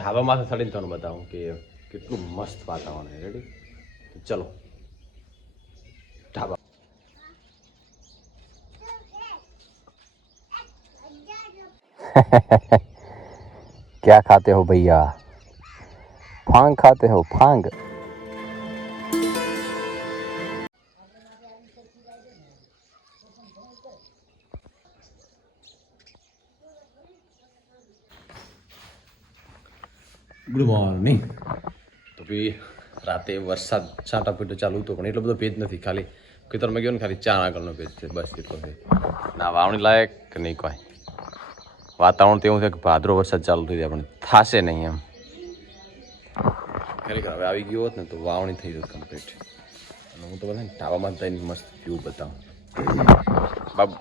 ઢાબામાંથી ચડીને તમને બતાવું કે કેટલું મસ્ત વાતાવરણ છે. રેડી? ચલો ઢાબા. क्या खाते हो भैया? फांग खाते हो? फांग. Good morning. તો ભાઈ રાતે વરસાદ છાંટાપીટો ચાલુ હતો પણ એટલો બધો ભેજ નથી. ખાલી ખેતરમાં ગયો ને ખાલી 4 આગળનો ભેજ છે, બસ એટલો છે. ના વાવણી લાયક નહીં કોઈ. વાતાવરણ તો એવું છે કે ભાદરો વરસાદ ચાલુ થઈ જાય પણ થશે નહીં એમ. ખરેખર હવે આવી ગયો હોત ને તો વાવણી થઈ જત કમ્પ્લીટ. અને હું તો બધા ઢાબામાં જઈને મસ્ત વ્યૂ બતાવું. બાબુ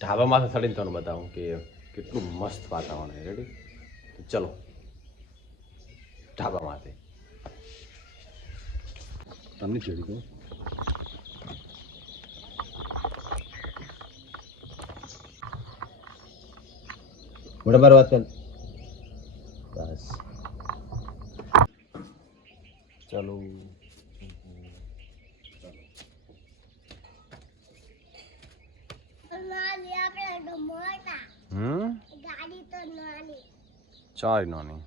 ઢાબામાંથી ચડીને તમને બતાવું કે કેટલું મસ્ત વાતાવરણ છે. રેડી? ચલો ઢાબામાંથી. તમને ચડી ગયું મોટા બાર વાત કર. બસ ચલો. ગાડી તો નાની. ચાર નાની.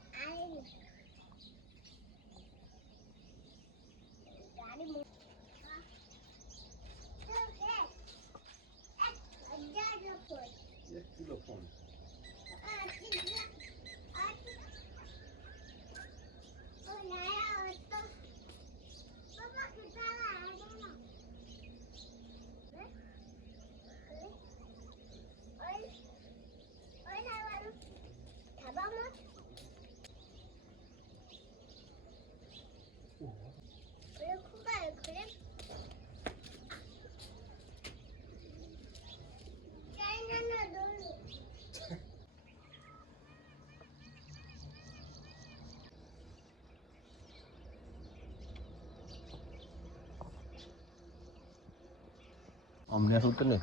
અમને શું ને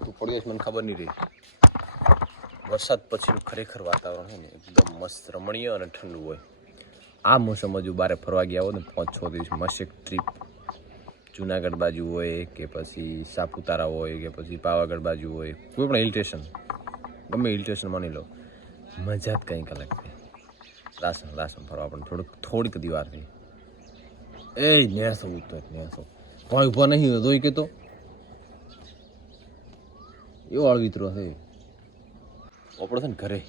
તું પડી મને ખબર નહીં રહી. વરસાદ પછીનું ખરેખર વાતાવરણ છે ને એકદમ મસ્ત રમણીય અને ઠંડુ હોય. આ મોસમ હજુ બારે ફરવા ગયા હોય ને 5-6 દિવસ મસ્ત એક ટ્રીપ જુનાગઢ બાજુ હોય કે પછી સાપુતારા હોય કે પછી પાવાગઢ બાજુ હોય, કોઈ પણ હિલ સ્ટેશન, ગમે હિલ સ્ટેશન માની લો, મજા જ કંઈક અલગ છે. રાસમ ફરવા પણ થોડીક દીવારથી એ નેસો ઉતર નેસો કોઈ ઉભો નહીં જોઈ કે તો એવો અળવિતરો છે. આપણે છે ને ઘરે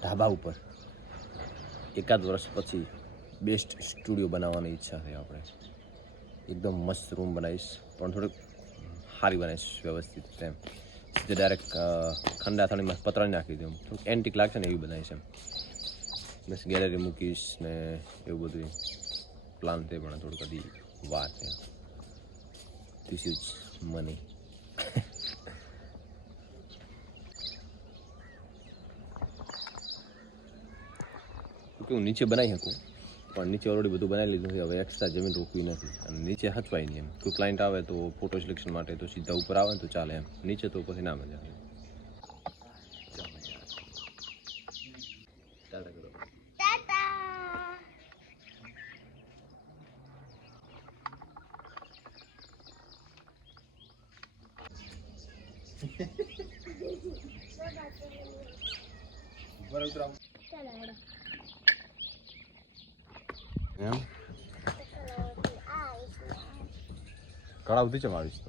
ઢાબા ઉપર એકાદ વર્ષ પછી બેસ્ટ સ્ટુડિયો બનાવવાની ઈચ્છા છે. આપણે એકદમ મસ્ત રૂમ બનાવીશ પણ થોડીક સારી બનાવીશ વ્યવસ્થિત. એમ સીધે ડાયરેક્ટ ખંડાથાળીમાં પતરાની નાખી દઉં, થોડુંક એન્ટિક લાગશે ને એવી બનાવીશ. એમ બસ ગેલેરી મૂકીશ ને એવું બધું પ્લાન છે પણ થોડુંક બધી વાત છે. This is money. હું નીચે બનાવી શકું પણ નીચે ઓલરેડી બધું બનાવી લીધું છે. હવે એક્સ્ટ્રા જમીન રોકવી નથી અને નીચે હચવાય નહીં. એમ કોઈ ક્લાયન્ટ આવે તો ફોટો સિલેક્શન માટે તો સીધા ઉપર આવે ને તો ચાલે. એમ નીચે તો પછી ના મજા આવે. એમ કળા સુધી ચમ આવીશ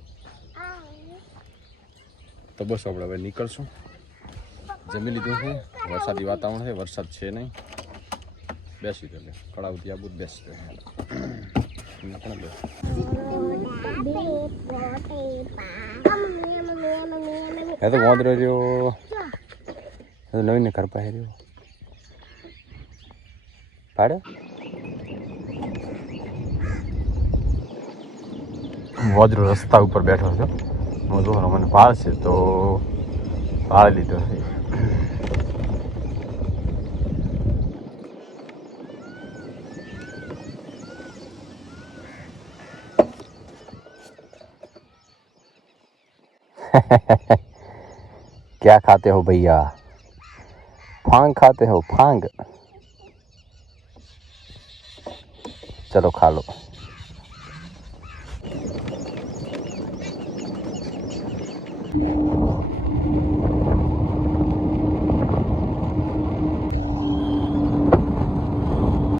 તો બસ આપણે હવે નીકળશું. જમી લીધું છે, વરસાદી વાતાવરણ છે, વરસાદ છે નહીં, બેસી તો એટલે કળા સુધી આવું જ બેસશે. એ તો વાંદરો રહ્યો, નવીન ને ઘર પાસે રહ્યો પાડે. વજરો રસ્તા ઉપર બેઠો છે. હું જો મને ભાળશે તો ભાળી લીધો છે. क्या खाते हो भैया? फांग खाते हो? फांग? चलो खा लो.